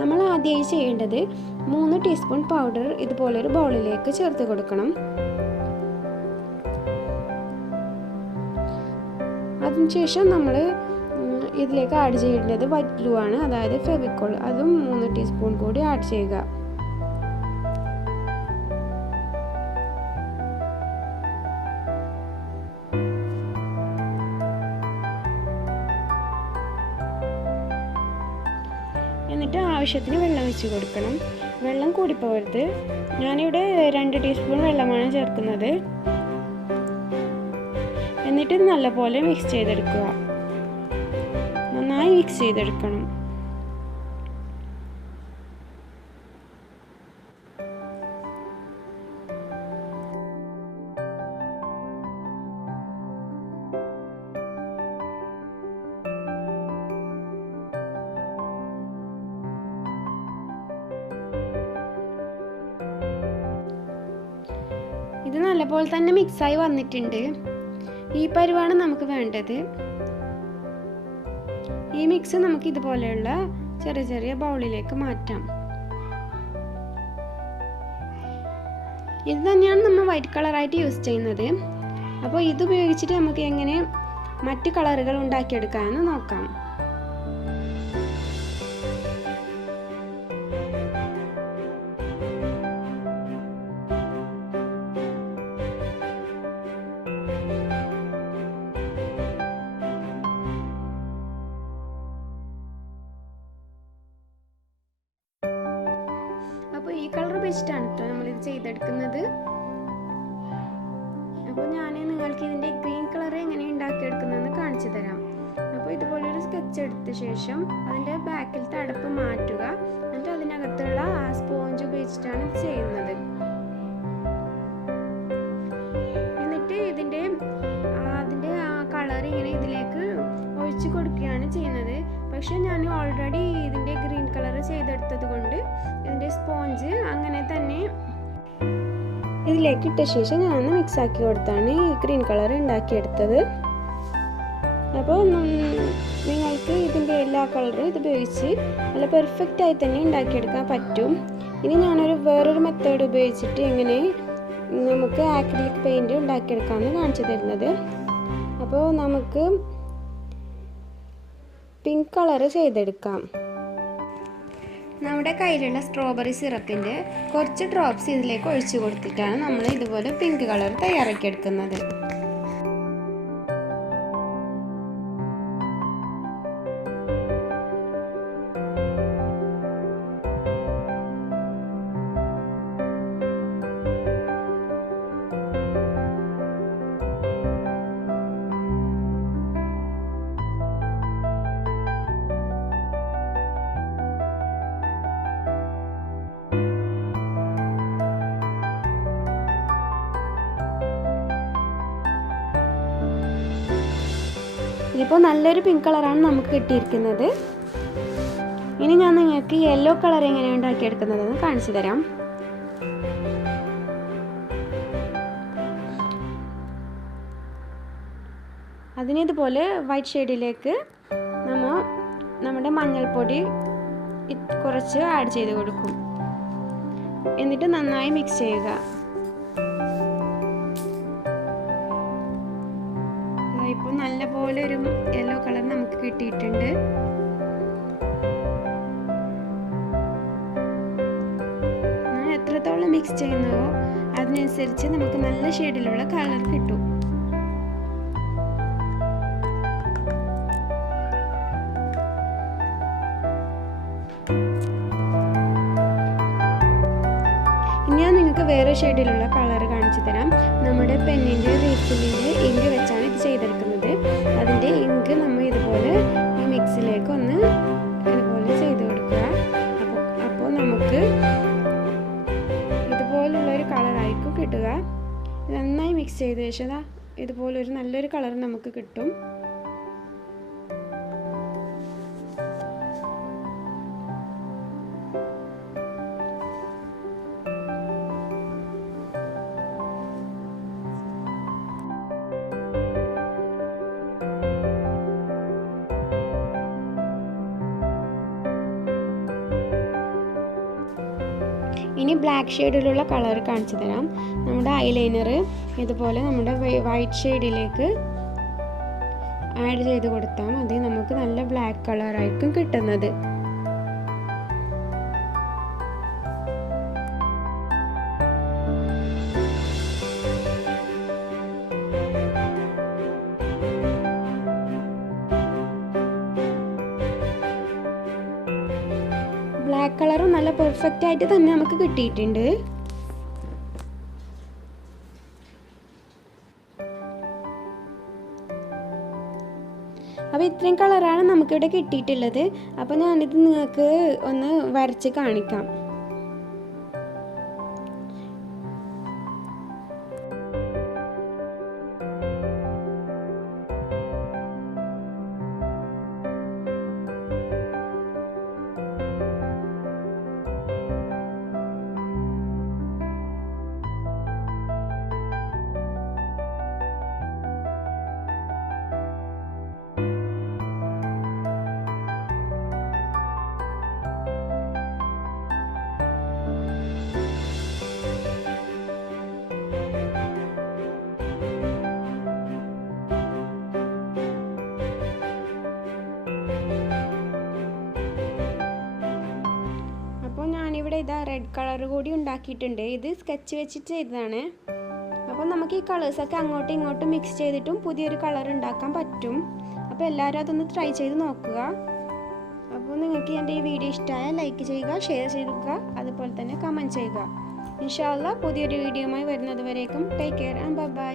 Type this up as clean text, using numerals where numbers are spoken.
നമ്മൾ ആദ്യമായി ചെയ്യേണ്ടത് 3 ടീസ്പൂൺ പൗഡർ ഇതുപോലൊരു ബൗളിലേക്ക് ചേർത്ത് കൊടുക്കണം. അതിനുശേഷം നമ്മൾ ഇതിലേക്ക് ആഡ് ചെയ്യേണ്ടത് വൈറ്റ് ഗ്ലൂ ആണ്, അതായത് ഫെവിക്കോൾ. അതും 3 ടീസ്പൂൺ കൂടി ആഡ് ചെയ്യുക. എന്നിട്ട് ആവശ്യത്തിന് വെള്ളം വെച്ച് കൊടുക്കണം. വെള്ളം കൂടിപ്പോകരുത്. ഞാനിവിടെ 2 ടീസ്പൂൺ വെള്ളമാണ് ചേർക്കുന്നത്. എന്നിട്ട് ഇത് നല്ലപോലെ മിക്സ് ചെയ്തെടുക്കുക. നന്നായി മിക്സ് ചെയ്തെടുക്കണം. ഇത് നല്ലപോലെ തന്നെ മിക്സായി വന്നിട്ടുണ്ട്. ഈ പരുവാണ് നമുക്ക് വേണ്ടത്. ഈ മിക്സ് നമുക്ക് ഇതുപോലെയുള്ള ചെറിയ ചെറിയ ബൗളിലേക്ക് മാറ്റാം. ഇത് തന്നെയാണ് നമ്മൾ വൈറ്റ് കളറായിട്ട് യൂസ് ചെയ്യുന്നത്. അപ്പോൾ ഇത് ഉപയോഗിച്ചിട്ട് നമുക്ക് എങ്ങനെ മറ്റ് കളറുകൾ ഉണ്ടാക്കിയെടുക്കാമെന്ന് നോക്കാം. അപ്പോൾ ഈ കളർ വെച്ചിട്ടാണ് കേട്ടോ നമ്മളിത് ചെയ്തെടുക്കുന്നത്. അപ്പോൾ ഞാൻ നിങ്ങൾക്ക് ഇതിൻ്റെ ഗ്രീൻ കളർ എങ്ങനെ ഉണ്ടാക്കിയെടുക്കുന്നതെന്ന് കാണിച്ചു തരാം. അപ്പോൾ ഇതുപോലൊരു സ്കെച്ച് എടുത്ത ശേഷം അതിൻ്റെ ബാക്കിലത്തെ അടപ്പ് മാറ്റുക. എന്നിട്ട് അതിനകത്തുള്ള ആ സ്പോഞ്ച് ഉപയോഗിച്ചിട്ടാണ് ഇത് ചെയ്യുന്നത്. എന്നിട്ട് അതിൻ്റെ ആ കളർ ഇങ്ങനെ ഇതിലേക്ക് ഒഴിച്ചു കൊടുക്കുകയാണ് ചെയ്യുന്നത്. പക്ഷെ ഞാൻ ഓൾറെഡി ഇതിൻ്റെ ഗ്രീൻ കളർ ചെയ്തെടുത്തത് കൊണ്ട് ഇതിൻ്റെ സ്പോഞ്ച് അങ്ങനെ തന്നെ ഇതിലേക്ക് ഇട്ട ശേഷം ഞാൻ മിക്സ് ആക്കി കൊടുത്താണ് ഈ ഗ്രീൻ കളർ ഉണ്ടാക്കിയെടുത്തത്. അപ്പോൾ നിങ്ങൾക്ക് ഇതിൻ്റെ എല്ലാ കളറും ഇത് ഉപയോഗിച്ച് നല്ല പെർഫെക്റ്റായി തന്നെ ഉണ്ടാക്കിയെടുക്കാൻ പറ്റും. ഇനി ഞാനൊരു വേറൊരു മെത്തേഡ് ഉപയോഗിച്ചിട്ട് എങ്ങനെ നമുക്ക് ആക്രിലിക് പെയിൻറ് ഉണ്ടാക്കിയെടുക്കാമെന്ന് കാണിച്ചു തരുന്നത്. അപ്പോൾ നമുക്ക് പിങ്ക് കളർ ചെയ്തെടുക്കാം. നമ്മുടെ കയ്യിലുള്ള സ്ട്രോബെറി സിറപ്പിൻ്റെ കുറച്ച് ഡ്രോപ്സ് ഇതിലേക്ക് ഒഴിച്ചു കൊടുത്തിട്ടാണ് നമ്മൾ ഇതുപോലെ പിങ്ക് കളർ തയ്യാറാക്കിയെടുക്കുന്നത്. ഇതിപ്പോൾ നല്ലൊരു പിങ്ക് കളറാണ് നമുക്ക് കിട്ടിയിരിക്കുന്നത്. ഇനി ഞാൻ നിങ്ങൾക്ക് യെല്ലോ കളർ എങ്ങനെയാണ് ഉണ്ടാക്കിയെടുക്കുന്നതെന്ന് കാണിച്ചു തരാം. അതിനിതുപോലെ വൈറ്റ് ഷെയ്ഡിലേക്ക് നമ്മുടെ മഞ്ഞൾപ്പൊടി കുറച്ച് ആഡ് ചെയ്ത് കൊടുക്കും. എന്നിട്ട് നന്നായി മിക്സ് ചെയ്യുക. ഇപ്പോൾ നല്ലപോലെ ഒരു യെല്ലോ കളർ നമുക്ക് കിട്ടിയിട്ടുണ്ട്. എത്രത്തോളം മിക്സ് ചെയ്യുന്നതോ അതിനനുസരിച്ച് നമുക്ക് നല്ല ഷെയ്ഡിലുള്ള കളർ കിട്ടും. ഇനി ഞാൻ നിങ്ങൾക്ക് വേറെ ഷെയ്ഡിലുള്ള കളർ കാണിച്ചു തരാം. നമ്മുടെ പെന്നിൻ്റെ റീഫിലിൻ്റെ ഇങ്ക് വെച്ചാണ് ഇത് ചെയ്തെടുക്കുന്നത്. അതിൻ്റെ ഇങ്ക് നമ്മൾ ഇതുപോലെ ഈ മിക്സിലേക്ക് ഒന്ന് ഇതുപോലെ ചെയ്ത് കൊടുക്കുക. അപ്പോൾ നമുക്ക് ഇതുപോലുള്ളൊരു കളറായിരിക്കും കിട്ടുക. നന്നായി മിക്സ് ചെയ്ത ശേഷം ഇതുപോലൊരു നല്ലൊരു കളർ നമുക്ക് കിട്ടും. ഇനി ബ്ലാക്ക് ഷെയ്ഡിലുള്ള കളർ കാണിച്ചു തരാം. നമ്മുടെ ഐലൈനർ ഇതുപോലെ നമ്മുടെ വൈറ്റ് ഷെയ്ഡിലേക്ക് ആഡ് ചെയ്ത് കൊടുത്താൽ മതി. നമുക്ക് നല്ല ബ്ലാക്ക് കളറായിരിക്കും കിട്ടുന്നത്. ബ്ലാക്ക് കളറും നല്ല പെർഫെക്റ്റ് ആയിട്ട് തന്നെ നമുക്ക് കിട്ടിയിട്ടുണ്ട്. അപ്പോൾ ഇത്രയും കളറാണ് നമുക്കിവിടെ കിട്ടിയിട്ടുള്ളത്. അപ്പോൾ ഞാനിത് നിങ്ങൾക്ക് ഒന്ന് വരച്ച് കാണിക്കാം. ഞാനിവിടെ ഇതാ റെഡ് കളർ കൂടി ഉണ്ടാക്കിയിട്ടുണ്ട്. ഇത് സ്കെച്ച് വെച്ചിട്ട് ചെയ്തതാണ്. അപ്പോൾ നമുക്ക് ഈ കളേഴ്സൊക്കെ അങ്ങോട്ടും ഇങ്ങോട്ടും മിക്സ് ചെയ്തിട്ടും പുതിയൊരു കളർ ഉണ്ടാക്കാൻ പറ്റും. അപ്പോൾ എല്ലാവരും അതൊന്ന് ട്രൈ ചെയ്ത് നോക്കുക. അപ്പോൾ നിങ്ങൾക്ക് എൻ്റെ ഈ വീഡിയോ ഇഷ്ടമായാൽ ലൈക്ക് ചെയ്യുക, ഷെയർ ചെയ്യുക, അതുപോലെ തന്നെ കമൻറ്റ് ചെയ്യുക. ഇൻഷാ അല്ലാഹ് പുതിയൊരു വീഡിയോയുമായി വരുന്നത് വരേക്കും ടേക്ക് കെയർ ആൻഡ് ബൈ.